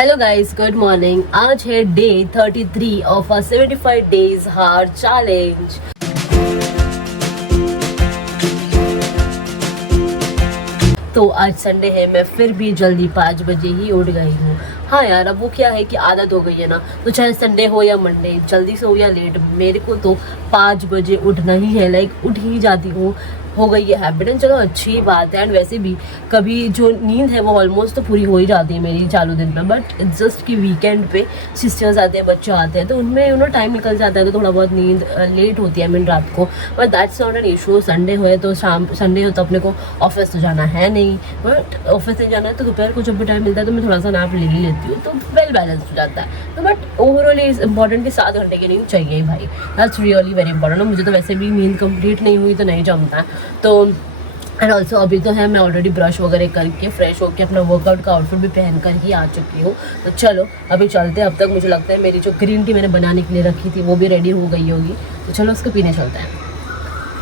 Hello guys, good morning. आज है day 33 of a 75 days hard challenge. तो आज संडे है, मैं फिर भी जल्दी 5 बजे ही उठ गई हूँ। हाँ यार, अब वो क्या है कि आदत हो गई है ना, तो चाहे संडे हो या मंडे, जल्दी से हो या लेट, मेरे को तो 5 बजे उठना ही है। लाइक उठ ही जाती हूँ, हो गई है हैबिट। एंड चलो अच्छी बात है। एंड वैसे भी कभी जो नींद है वो ऑलमोस्ट तो पूरी हो ही जाती है मेरी चालू दिन में, बट इट्स जस्ट कि वीकेंड पे सिस्टर्स आते हैं, बच्चे आते हैं, तो उनमें टाइम निकल जाता है, तो थोड़ा बहुत नींद लेट होती है मीन रात को। But that's not an issue. Sunday हो तो संडे हो तो अपने को ऑफिस तो जाना है नहीं, बट ऑफिस नहीं जाना है तो दोपहर को जब भी टाइम मिलता है तो मैं थोड़ा सा नैप ले ही लेती हूँ, तो वेल बैलेंस हो जाता है। तो बट ओवरऑल इज इंपॉर्टेंट कि 7 घंटे की नींद चाहिए ही भाई। That's really very important. मुझे तो वैसे भी नींद कंप्लीट नहीं हुई तो नहीं जमता है। तो एंड ऑल्सो अभी तो है, मैं ऑलरेडी ब्रश वगैरह करके फ्रेश होकर अपना वर्कआउट का आउटफिट भी पहन कर ही आ चुकी हूँ। तो चलो अभी चलते हैं। अब तक मुझे लगता है मेरी जो ग्रीन टी मैंने बनाने के लिए रखी थी वो भी रेडी हो गई होगी, तो चलो उसको पीने चलते हैं।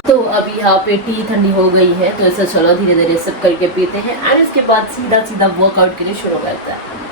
तो अभी यहाँ पे टी ठंडी हो गई है, तो ऐसा चलो धीरे धीरे सब करके पीते हैं एंड इसके बाद सीधा सीधा वर्कआउट के लिए शुरू करते हैं।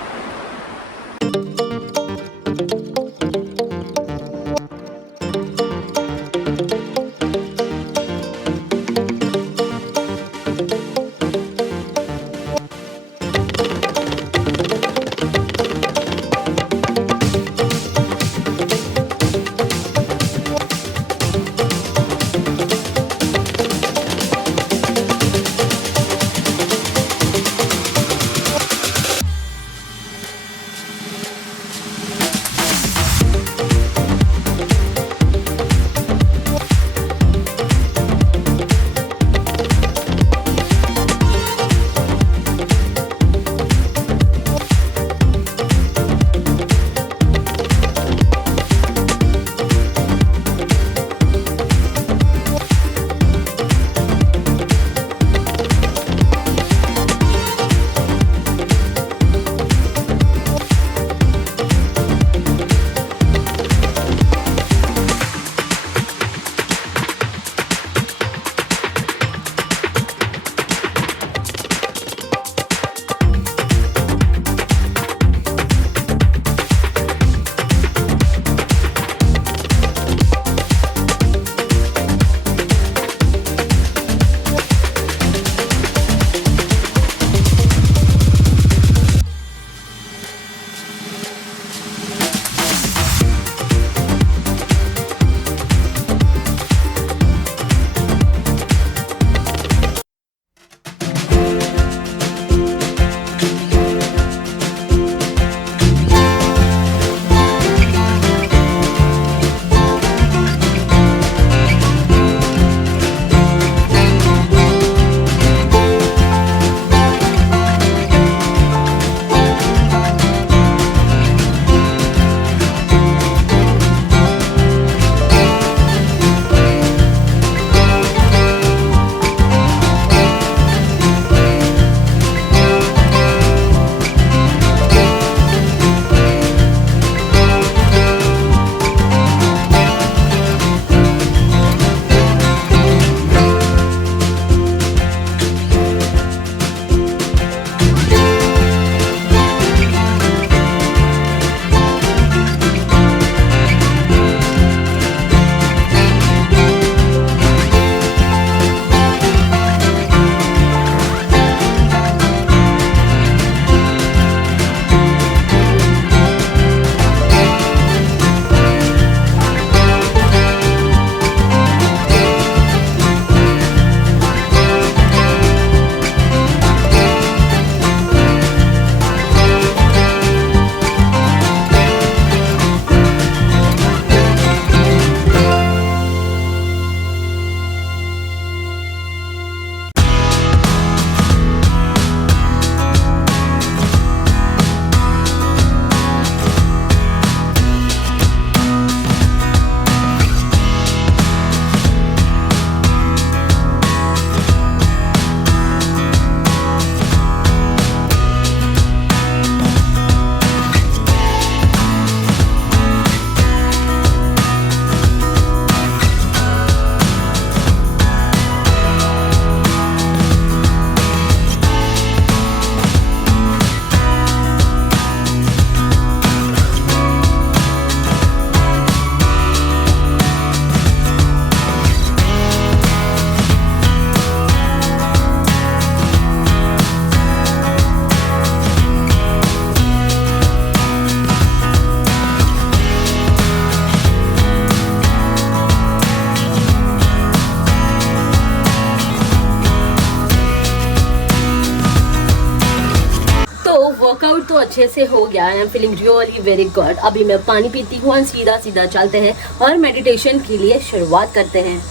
अच्छे से हो गया। I am feeling really very good. अभी मैं पानी पीती हूँ और सीधा सीधा चलते हैं और मेडिटेशन के लिए शुरुआत करते हैं।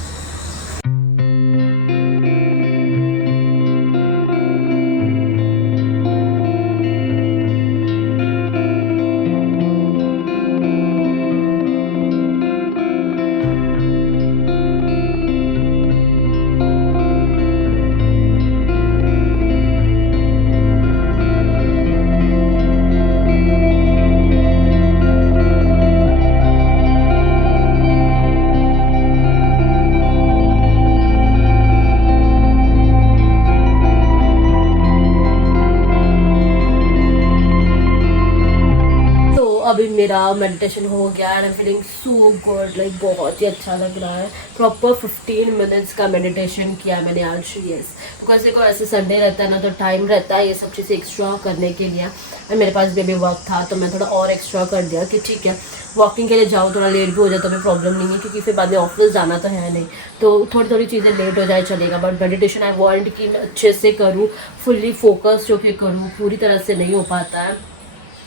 अभी मेरा मेडिटेशन हो गया and I am feeling so good, like बहुत ही अच्छा लग रहा है। प्रॉपर 15 मिनट्स का मेडिटेशन किया मैंने आज। यस, बिकॉज देखो ऐसे संडे रहता है ना, तो टाइम रहता है ये सब चीज़ें एक्स्ट्रा करने के लिए। और मेरे पास भी अभी वर्क था तो मैं थोड़ा और एक्स्ट्रा कर दिया कि ठीक है वॉकिंग के लिए जाओ, थोड़ा लेट भी हो जाए तो हमें प्रॉब्लम नहीं है, क्योंकि फिर बाद में ऑफिस जाना तो है नहीं, तो थोड़ी थोड़ी चीज़ें लेट हो जाए चलेगा। बट मेडिटेशन आई वांट कि मैं अच्छे से करूँ, फुल्ली फोकस जो कि करूँ, पूरी तरह से नहीं हो पाता है,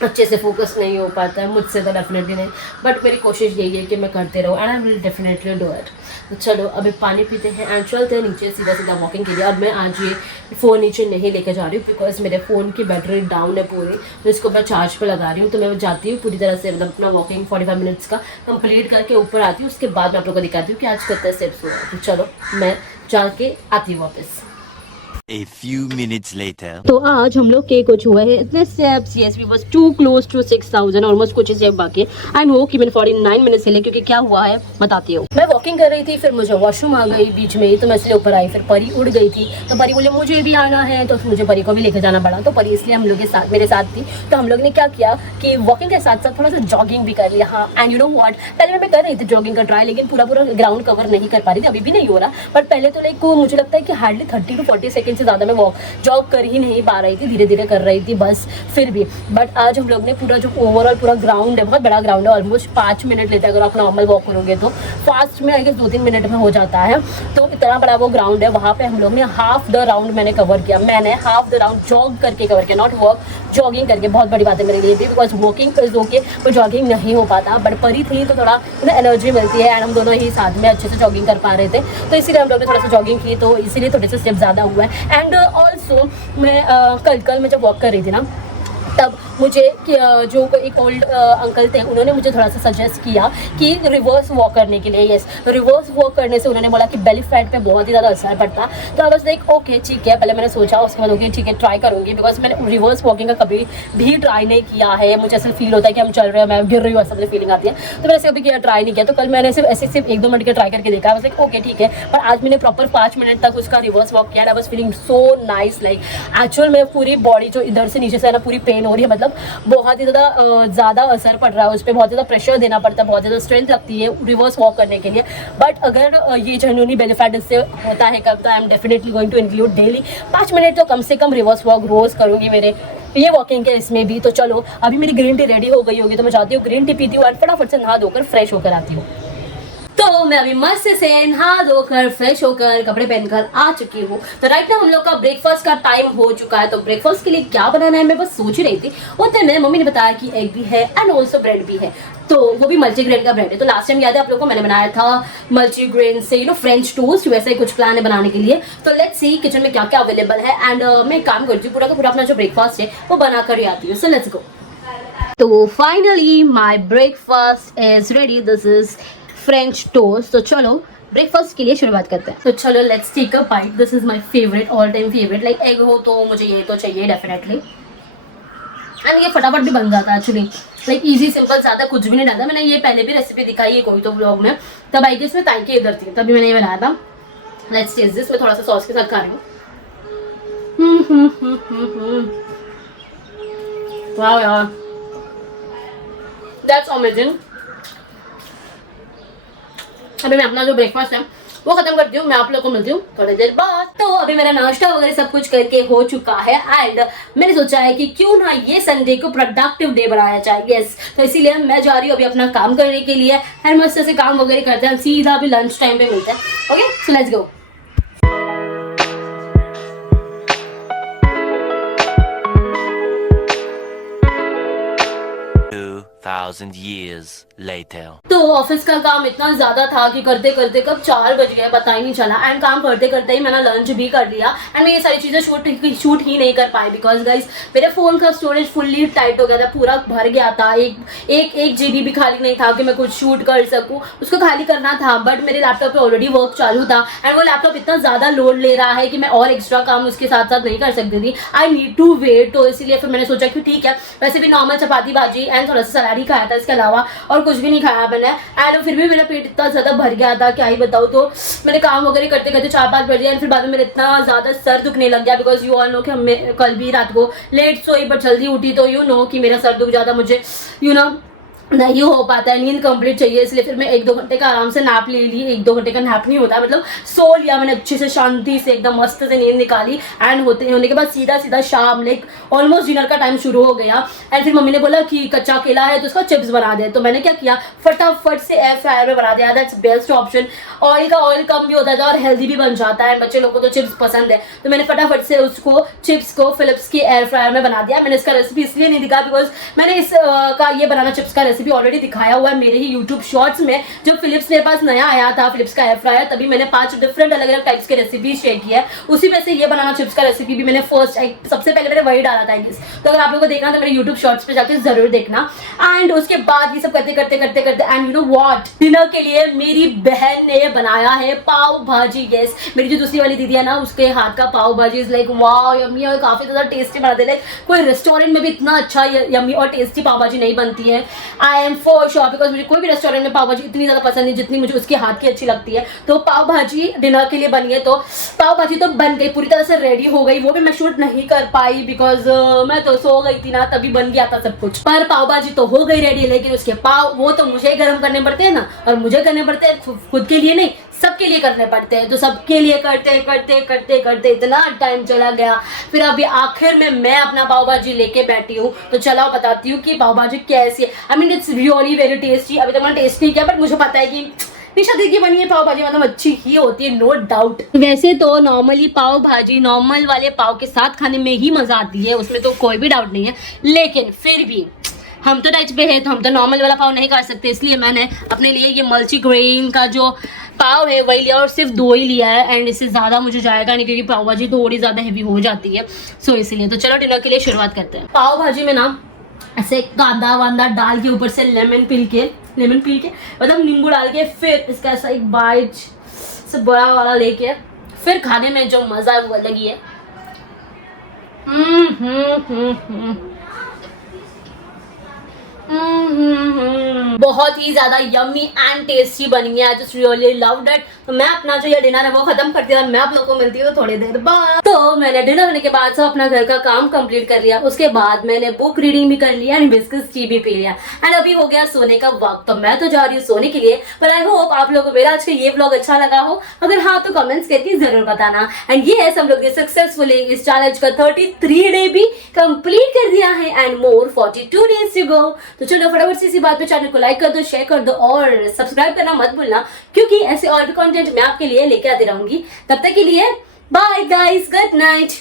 अच्छे से फोकस नहीं हो पाता है मुझसे तो डेफिनेटली नहीं, बट मेरी कोशिश यही है कि मैं करते रहूँ and I will definitely do it. तो चलो अभी पानी पीते हैं एंड चलते हैं नीचे सीधा सीधा वॉकिंग के लिए। और मैं आज ये फ़ोन नीचे नहीं लेकर जा रही हूँ बिकॉज मेरे फ़ोन की बैटरी डाउन है पूरी, तो इसको मैं चार्ज पर लगा रही हूँ। तो मैं जाती हूँ पूरी तरह से, मतलब अपना वॉकिंग 45 मिनट्स का कंप्लीट करके ऊपर आती हूँ, उसके बाद मैं आप लोगों को दिखाती हूँ कि आज कितने स्टेप्स हुए। तो चलो मैं जाके आती हूँ वापस। A few minutes later. तो आज हम लोग के कुछ हुए हैं इतने steps, yes we was to close to 6000, almost कुछ स्टेप बाकी है। आई नो कि मैंने 49 मिनट्स से ले, क्योंकि क्या हुआ है बताती हूँ। मैं वॉकिंग कर रही थी, फिर मुझे वॉशरूम आ गई बीच में ही, तो मैं इसलिए ऊपर आई। फिर परी उड़ गई थी, तो परी बोले मुझे भी आना है, तो मुझे परी को भी लेकर जाना पड़ा। तो परी इसलिए हम लोग के साथ मेरे साथ थी, तो हम लोग ने क्या किया कि वॉकिंग के साथ साथ थोड़ा सा जॉगिंग भी कर लिया। हाँ, एंड यू नो व्हाट, पहले मैं कर रही थी जॉगिंग का ट्राई, लेकिन पूरा ग्राउंड कवर नहीं कर पा रही थी, अभी भी नहीं हो रहा। बट पहले तो लाइक मुझे लगता है कि हार्डली 30 to 40 सेकंड से ज़्यादा मैं जॉग कर ही नहीं पा रही थी, धीरे धीरे कर रही थी बस, फिर भी। बट आज हम लोग ने पूरा जो ओवरऑल पूरा ग्राउंड है, बहुत बड़ा ग्राउंड है, ऑलमोस्ट 5 मिनट लेते हैं अगर आप नॉर्मल वॉक करोगे तो। फास्ट में आई गेस 2-3 मिनट में हो जाता है। तो इतना बड़ा वो ग्राउंड है, वहाँ पे हम लोग ने हाफ द राउंड मैंने कवर किया। मैंने हाफ द राउंड जॉग करके कवर किया, नॉट वॉक, जॉगिंग करके। बहुत बड़ी बात है मेरे लिए भी, बिकॉज वॉकिंग इज ओके पर जॉगिंग नहीं हो पाता। बट परी थी तो थोड़ा एनर्जी मिलती है एंड हम दोनों ही साथ में अच्छे से जॉगिंग कर पा रहे थे, तो इसीलिए हम लोग ने थोड़ा सा जॉगिंग की, तो इसीलिए थोड़े से स्टेप ज़्यादा हुआ है। एंड ऑल्सो मैं कल मैं जब वॉक कर रही थी ना, तब मुझे जो एक ओल्ड अंकल थे, उन्होंने मुझे थोड़ा सा सजेस्ट किया कि रिवर्स वॉक करने के लिए। यस, रिवर्स वॉक करने से उन्होंने बोला कि बेली फैट पे बहुत ही ज़्यादा असर पड़ता। तो आई वाज लाइक ओके ठीक है, पहले मैंने सोचा, उसके बाद ओके ठीक है ट्राई करूँगी, बिकॉज मैंने रिवर्स वॉकिंग का कभी भी ट्राई नहीं किया है। मुझे ऐसा फील होता है कि हम चल रहे हैं, मैं गिर रही हूँ, ऐसा मुझे फीलिंग आती है, तो मैंने ऐसे कभी किया ट्राई नहीं किया। तो कल मैंने सिर्फ 1-2 मिनट के ट्राई करके देखा, आई वाज लाइक ओके ठीक है। पर आज मैंने प्रॉपर 5 मिनट तक उसका रिवर्स वॉक किया, I was feeling so nice. Like actual में पूरी बॉडी जो इधर से नीचे से है ना, पूरी पेन हो रही है, मतलब बहुत ही ज़्यादा असर पड़ रहा है उस पर, बहुत ज़्यादा प्रेशर देना पड़ता है, बहुत ज़्यादा स्ट्रेंथ लगती है रिवर्स वॉक करने के लिए। बट अगर ये जेन्युइनली बेली फैट इससे होता है कब, तो I am definitely going to include daily 5 minute तो कम से कम रिवर्स वॉक रोज़ करूँगी मेरे ये वॉकिंग के इसमें भी। तो चलो अभी मेरी ग्रीन टी रेडी हो गई होगी, तो मैं जाती हूँ ग्रीन टी पीती हूँ और फटाफट से नहा धोकर फ्रेश होकर आती हूँ। तो मैं अभी मस्त से नहा धोकर फ्रेश होकर कपड़े पहनकर आ चुकी हूँ। तो राइट ना हम लोग का ब्रेकफास्ट का टाइम हो चुका है। तो ब्रेकफास्ट के लिए क्या बनाना है मैं बस सोच ही रही थी, उतने में मम्मी ने बताया कि एग भी है एंड ऑल्सो ब्रेड भी है, तो वो भी मल्टीग्रेन का ब्रेड है। तो लास्ट टाइम याद है आप लोगों को मैंने बनाया था मल्टीग्रेन से फ्रेंच टोस्ट, वैसे ही कुछ प्लान है बनाने के लिए। तो लेट्स सी किचन में क्या क्या अवेलेबल है एंड मैं एक काम करती हूँ, पूरा का पूरा अपना जो ब्रेकफास्ट है वो बना कर ही आती हूँ। So let's go. तो finally my breakfast is ready, this is French toast. तो चलो ब्रेकफास्ट के लिए शुरुआत करते हैं। तो चलो let's take a bite, this is my favourite, all time favourite. Like egg हो तो मुझे ये तो चाहिए डेफिनेटली, एंड ये फटाफट भी बन जाता है एक्चुअली, लाइक इजी सिंपल, ज़्यादा कुछ भी नहीं डालता। मैंने ये पहले भी रेसिपी दिखाई है कोई तो व्लॉग में, तब आई गेस में ताकि इधर थी तभी मैंने ये बनाया था। Let's test this. मैं थोड़ा सा सॉस के साथ खा रही हूँ। वाओ यार, दैट्स अमेजिंग। अभी मैं अपना जो ब्रेकफास्ट है वो खत्म करती हूँ, मैं आप लोग को मिलती हूँ थोड़ी देर बाद। तो अभी मेरा नाश्ता वगैरह सब कुछ करके हो चुका है एंड मैंने सोचा है कि क्यों ना ये संडे को प्रोडक्टिव डे बनाया जाए। यस, तो इसीलिए मैं जा रही हूँ अभी अपना काम करने के लिए एंड मस्त से काम वगैरह करते हैं, सीधा अभी लंच टाइम पे मिलते हैं। Okay, so let's go. 2,000 years later. तो ऑफिस का काम इतना ज्यादा था कि करते करते कब 4 बज गए पता ही नहीं चला। एंड काम करते करते ही मैंने लंच भी कर लिया। एंड मैं ये सारी चीजें शूट ही नहीं कर पाई बिकॉज गाइस मेरे फोन का स्टोरेज फुल्ली टाइट हो गया था, पूरा भर गया था। एक जीबी भी खाली नहीं था कि मैं कुछ शूट कर सकूं, उसको खाली करना था। बट मेरे लैपटॉप पे ऑलरेडी वर्क चालू था एंड वो लैपटॉप इतना ज्यादा लोड ले रहा है कि मैं और एक्स्ट्रा काम उसके साथ साथ नहीं कर सकती थी। I need to wait. तो इसीलिए फिर मैंने सोचा कि ठीक है, वैसे भी नॉर्मल चपाती भाजी एंड थोड़ा सा सलाद ही खाया था, इसके अलावा और कुछ भी नहीं खाया मैंने। एंड फिर भी मेरा पेट इतना ज्यादा भर गया था क्या ही बताऊँ। तो मैंने काम वगैरह करते करते 4-5 बजे एंड फिर बाद में मेरा इतना ज्यादा सर दुखने लग गया बिकॉज यू ऑल नो कि हम कल भी रात को लेट सोई बट जल्दी उठी, तो यू नो कि मेरा सर दुख जाता, मुझे यू नो नहीं हो पाता है, नींद कंप्लीट चाहिए। इसलिए फिर मैं 1-2 घंटे का आराम से नैप ले ली। 1-2 घंटे का नैप नहीं होता, मतलब सो लिया मैंने अच्छे से, शांति से एकदम मस्त से नींद निकाली। एंड होने के बाद सीधा शाम लाइक ऑलमोस्ट डिनर का टाइम शुरू हो गया। एंड फिर मम्मी ने बोला कि कच्चा केला है तो उसका चिप्स बना दे। तो मैंने क्या किया, फटाफट से एयर फ्रायर में बना दिया। That's best option. ऑयल कम भी होता था और हेल्दी भी बन जाता है। बच्चे लोगों को तो चिप्स पसंद है, तो मैंने फटाफट से उसको चिप्स को फिलिप्स की एयर फ्रायर में बना दिया। मैंने इसका रेसिपी इसलिए नहीं दिखा बिकॉज मैंने इस का ये बनाना चिप्स का रेसिपी ऑलरेडी दिखाया हुआ है मेरे ही यूट्यूब शॉर्ट्स में। जब फिलिप्स मेरे पास नया आया था, फिलिप्स का एयर फ्रायर, तभी मैंने 5 डिफरेंट अलग अलग टाइप्स के रेसिपी शेयर किया है। उसी में से ये बनाना चिप्स का रेसिपी भी मैंने सबसे पहले मैंने वही डाला था। तो अगर आप लोगों को देखना तो मेरे यूट्यूब शॉर्ट्स पे जाके जरूर देखना। एंड उसके बाद ये सब करते करते and you know what, dinner के लिए मेरी बहन ने बनाया है पाव भाजी। यस, मेरी जो दूसरी वाली दीदी है ना, उसके हाथ का पाव भाजी इज लाइक वाओ, यम्मी और काफी ज्यादा टेस्टी बनाते हैं। कोई रेस्टोरेंट में भी इतना अच्छा यम्मी और टेस्टी पाव भाजी नहीं बनती है। I am for sure because मुझे कोई भी रेस्टोरेंट में पाव भाजी इतनी ज्यादा पसंद नहीं जितनी मुझे उसके हाथ की अच्छी लगती है। तो पाव भाजी डिनर के लिए बनी है। तो पाव भाजी तो बन गई, पूरी तरह से रेडी हो गई। वो भी मैं शूट नहीं कर पाई बिकॉज मैं तो सो गई थी ना, तभी बन गया था सब कुछ। पर पाव भाजी तो हो गई रेडी, लेकिन उसके पाव वो तो मुझे गर्म करने पड़ते हैं ना, और मुझे करने पड़ते हैं खुद के लिए नहीं, सबके लिए करने पड़ते हैं। तो सबके लिए करते इतना टाइम चला गया। फिर अभी आखिर में मैं अपना पाव भाजी लेके बैठी हूँ। तो चलो बताती हूँ कि पाव भाजी कैसी है। I mean it's really very tasty. अभी तक मैंने टेस्ट नहीं किया बट मुझे पता है कि निशा दी की बनी है पाव भाजी मतलब अच्छी ही होती है, नो डाउट। वैसे तो नॉर्मली पाव भाजी नॉर्मल वाले पाव के साथ खाने में ही मजा आती है, उसमें तो कोई भी डाउट नहीं है। लेकिन फिर भी हम तो डाइट पे है तो हम तो नॉर्मल वाला पाव नहीं खा सकते, इसलिए मैंने अपने लिए ये मल्टीग्रेन का जो पाव है वही लिया और सिर्फ 2 ही लिया है। एंड इससे ज़्यादा मुझे जाएगा नहीं क्योंकि पाव भाजी थोड़ी ज़्यादा हेवी हो जाती है। सो इसीलिए तो चलो डिनर के लिए शुरुआत करते हैं। पाव भाजी में ना ऐसे कांदा वांदा डाल के ऊपर से लेमन पील के मतलब नींबू डाल के फिर इसका ऐसा एक बाइट से बड़ा वाला लेके फिर खाने में जो मज़ा है वो अलग ही है। बहुत ही ज्यादा यम्मी एंड टेस्टी बनी है। I just really loved it. तो मैं अपना जो ये डिनर है वो खत्म करती हूँ, मैं आप लोगों को मिलती हूँ थोड़ी देर बाद। तो मैंने डिनर होने के बाद सब अपना घर का काम कंप्लीट कर लिया। उसके बाद मैंने बुक रीडिंग भी कर लिया एंड बिस्किट टी भी पी लिया एंड अभी हो गया सोने का वक्त। तो मैं तो जा रही हूँ सोने के लिए। पर आई होप आप लोगों को मेरा आज का ये व्लॉग अच्छा लगा हो। अगर हाँ तो कमेंट्स करके जरूर बताना। एंड ये है सब लोग ने सक्सेसफुली इस चैलेंज का 33 डे भी कंप्लीट कर दिया है and more 42 days to go. तो चलो फटाफट से इसी बात पे चैनल को लाइक कर दो, शेयर कर दो और सब्सक्राइब करना मत भूलना क्योंकि ऐसे और भी कंटेंट मैं आपके लिए लेके आती रहूंगी। तब तक के लिए बाय गाइस, गुड नाइट।